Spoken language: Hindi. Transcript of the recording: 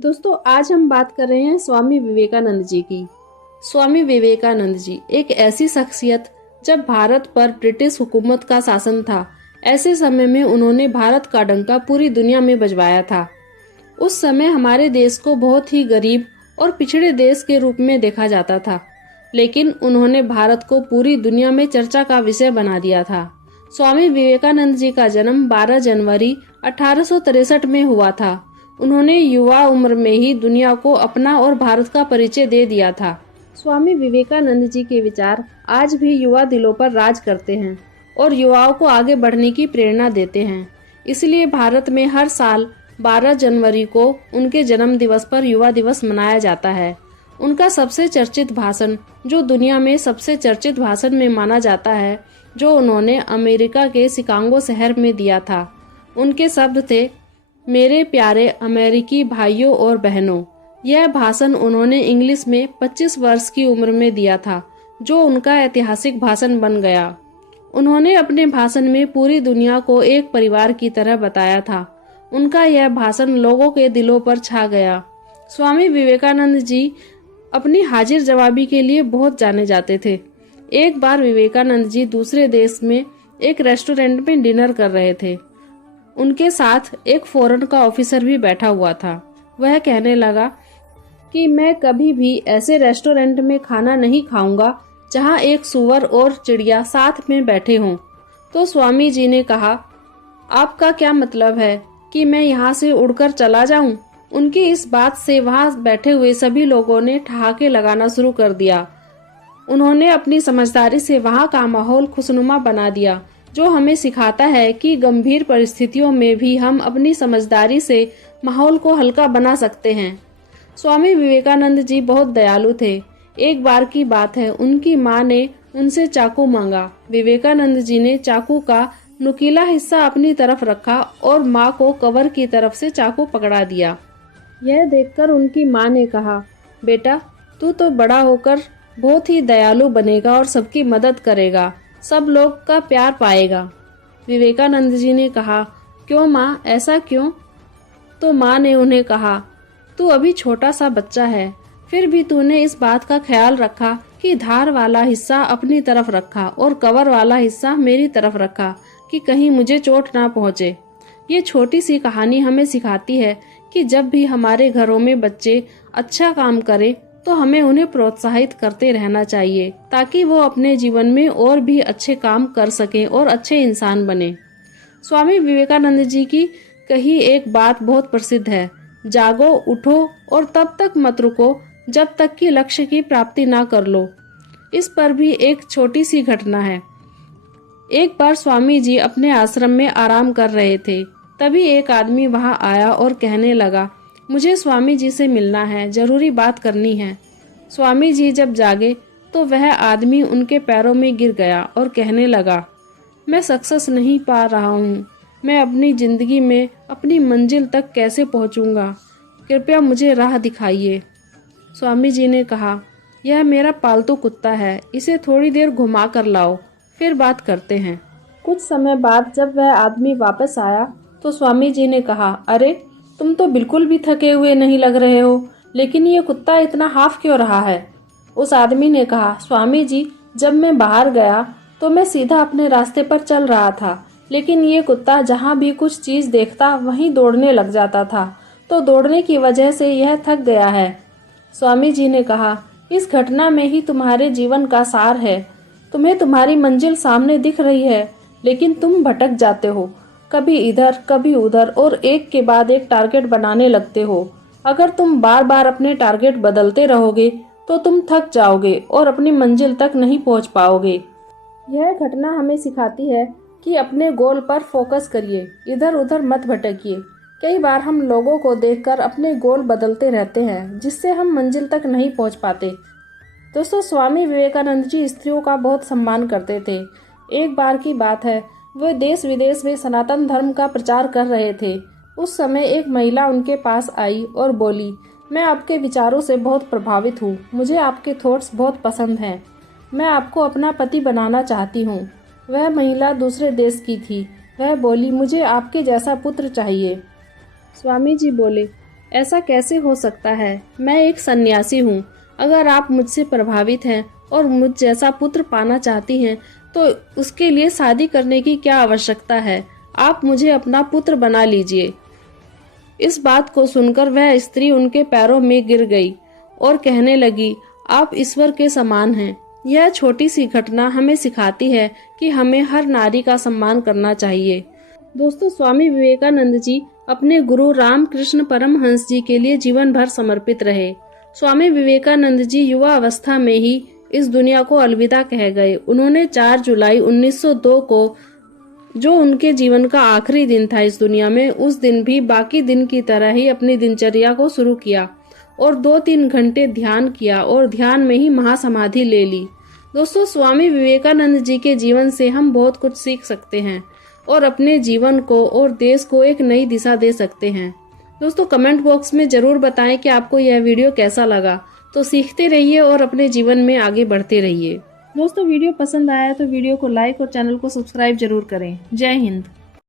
दोस्तों, आज हम बात कर रहे हैं स्वामी विवेकानंद जी की। स्वामी विवेकानंद जी एक ऐसी शख्सियत, जब भारत पर ब्रिटिश हुकूमत का शासन था, ऐसे समय में उन्होंने भारत का डंका पूरी दुनिया में बजवाया था। उस समय हमारे देश को बहुत ही गरीब और पिछड़े देश के रूप में देखा जाता था, लेकिन उन्होंने भारत को पूरी दुनिया में चर्चा का विषय बना दिया था। स्वामी विवेकानंद जी का जन्म 12 जनवरी 1863 में हुआ था। उन्होंने युवा उम्र में ही दुनिया को अपना और भारत का परिचय दे दिया था। स्वामी विवेकानंद जी के विचार आज भी युवा दिलों पर राज करते हैं और युवाओं को आगे बढ़ने की प्रेरणा देते हैं। इसलिए भारत में हर साल 12 जनवरी को उनके जन्म दिवस पर युवा दिवस मनाया जाता है। उनका सबसे चर्चित भाषण, जो दुनिया में सबसे चर्चित भाषण में माना जाता है, जो उन्होंने अमेरिका के शिकागो शहर में दिया था। उनके शब्द थे, मेरे प्यारे अमेरिकी भाइयों और बहनों। यह भाषण उन्होंने इंग्लिश में 25 वर्ष की उम्र में दिया था, जो उनका ऐतिहासिक भाषण बन गया। उन्होंने अपने भाषण में पूरी दुनिया को एक परिवार की तरह बताया था। उनका यह भाषण लोगों के दिलों पर छा गया। स्वामी विवेकानंद जी अपनी हाजिर जवाबी के लिए बहुत जाने जाते थे। एक बार विवेकानंद जी दूसरे देश में एक रेस्टोरेंट में डिनर कर रहे थे। उनके साथ एक फौरन का ऑफिसर भी बैठा हुआ था। वह कहने लगा कि मैं कभी भी ऐसे रेस्टोरेंट में खाना नहीं खाऊंगा जहां एक सूअर और चिड़िया साथ में बैठे हों। तो स्वामी जी ने कहा, आपका क्या मतलब है कि मैं यहाँ से उड़कर चला जाऊं? उनकी इस बात से वहां बैठे हुए सभी लोगों ने ठहाके लगाना शुरू कर दिया। उन्होंने अपनी समझदारी से वहां का माहौल खुशनुमा बना दिया, जो हमें सिखाता है कि गंभीर परिस्थितियों में भी हम अपनी समझदारी से माहौल को हल्का बना सकते हैं। स्वामी विवेकानंद जी बहुत दयालु थे। एक बार की बात है, उनकी मां ने उनसे चाकू मांगा। विवेकानंद जी ने चाकू का नुकीला हिस्सा अपनी तरफ रखा और मां को कवर की तरफ से चाकू पकड़ा दिया। यह देखकर उनकी मां ने कहा, बेटा, तू तो बड़ा होकर बहुत ही दयालु बनेगा और सबकी मदद करेगा, सब लोग का प्यार पाएगा। विवेकानंद जी ने कहा, क्यों माँ, ऐसा क्यों? तो माँ ने उन्हें कहा, तू अभी छोटा सा बच्चा है, फिर भी तूने इस बात का ख्याल रखा कि धार वाला हिस्सा अपनी तरफ रखा और कवर वाला हिस्सा मेरी तरफ रखा कि कहीं मुझे चोट ना पहुँचे। ये छोटी सी कहानी हमें सिखाती है कि जब भी हमारे घरों में बच्चे अच्छा काम करें तो हमें उन्हें प्रोत्साहित करते रहना चाहिए, ताकि वो अपने जीवन में और भी अच्छे काम कर सकें और अच्छे इंसान बने। स्वामी विवेकानंद जी की कही एक बात बहुत प्रसिद्ध है, जागो, उठो और तब तक मत रुको जब तक कि लक्ष्य की प्राप्ति ना कर लो। इस पर भी एक छोटी सी घटना है। एक बार स्वामी जी अपने आश्रम में आराम कर रहे थे। तभी एक आदमी वहां आया और कहने लगा, मुझे स्वामी जी से मिलना है, जरूरी बात करनी है। स्वामी जी जब जागे तो वह आदमी उनके पैरों में गिर गया और कहने लगा, मैं सक्सेस नहीं पा रहा हूँ, मैं अपनी जिंदगी में अपनी मंजिल तक कैसे पहुँचूंगा, कृपया मुझे राह दिखाइए। स्वामी जी ने कहा, यह मेरा पालतू कुत्ता है, इसे थोड़ी देर घुमा कर लाओ, फिर बात करते हैं। कुछ समय बाद जब वह आदमी वापस आया तो स्वामी जी ने कहा, अरे, तुम तो बिल्कुल भी थके हुए नहीं लग रहे हो, लेकिन ये कुत्ता इतना हाफ क्यों रहा है? उस आदमी ने कहा, स्वामी जी, जब मैं बाहर गया तो मैं सीधा अपने रास्ते पर चल रहा था, लेकिन ये कुत्ता जहाँ भी कुछ चीज देखता वहीं दौड़ने लग जाता था, तो दौड़ने की वजह से यह थक गया है। स्वामी जी ने कहा, इस घटना में ही तुम्हारे जीवन का सार है। तुम्हें तुम्हारी मंजिल सामने दिख रही है, लेकिन तुम भटक जाते हो, कभी इधर कभी उधर और एक के बाद एक टारगेट बनाने लगते हो। अगर तुम बार बार अपने टारगेट बदलते रहोगे तो तुम थक जाओगे और अपनी मंजिल तक नहीं पहुंच पाओगे। यह घटना हमें सिखाती है कि अपने गोल पर फोकस करिए, इधर उधर मत भटकिए। कई बार हम लोगों को देखकर अपने गोल बदलते रहते हैं, जिससे हम मंजिल तक नहीं पहुंच पाते। दोस्तों, स्वामी विवेकानंद जी स्त्रियों का बहुत सम्मान करते थे। एक बार की बात है, वे देश विदेश में सनातन धर्म का प्रचार कर रहे थे। उस समय एक महिला उनके पास आई और बोली, मैं आपके विचारों से बहुत प्रभावित हूँ, मुझे आपके थॉट्स बहुत पसंद हैं, मैं आपको अपना पति बनाना चाहती हूँ। वह महिला दूसरे देश की थी। वह बोली, मुझे आपके जैसा पुत्र चाहिए। स्वामी जी बोले, ऐसा कैसे हो सकता है? मैं एक सन्यासी हूँ। अगर आप मुझसे प्रभावित हैं और मुझ जैसा पुत्र पाना चाहती हैं तो उसके लिए शादी करने की क्या आवश्यकता है? आप मुझे अपना पुत्र बना लीजिए। इस बात को सुनकर वह स्त्री उनके पैरों में गिर गई और कहने लगी, आप ईश्वर के समान हैं। यह छोटी सी घटना हमें सिखाती है कि हमें हर नारी का सम्मान करना चाहिए। दोस्तों, स्वामी विवेकानंद जी अपने गुरु रामकृष्ण परमहंस जी के लिए जीवन भर समर्पित रहे। स्वामी विवेकानंद जी युवा अवस्था में ही इस दुनिया को अलविदा कह गए। उन्होंने 4 जुलाई 1902 को, जो उनके जीवन का आखिरी दिन था इस दुनिया में, उस दिन भी बाकी दिन की तरह ही अपनी दिनचर्या को शुरू किया और 2-3 घंटे ध्यान किया और ध्यान में ही महासमाधि ले ली। दोस्तों, स्वामी विवेकानंद जी के जीवन से हम बहुत कुछ सीख सकते हैं और अपने जीवन को और देश को एक नई दिशा दे सकते हैं। दोस्तों, कमेंट बॉक्स में जरूर बताएं कि आपको यह वीडियो कैसा लगा। तो सीखते रहिए और अपने जीवन में आगे बढ़ते रहिए। दोस्तों, वीडियो पसंद आया तो वीडियो को लाइक और चैनल को सब्सक्राइब जरूर करें। जय हिंद।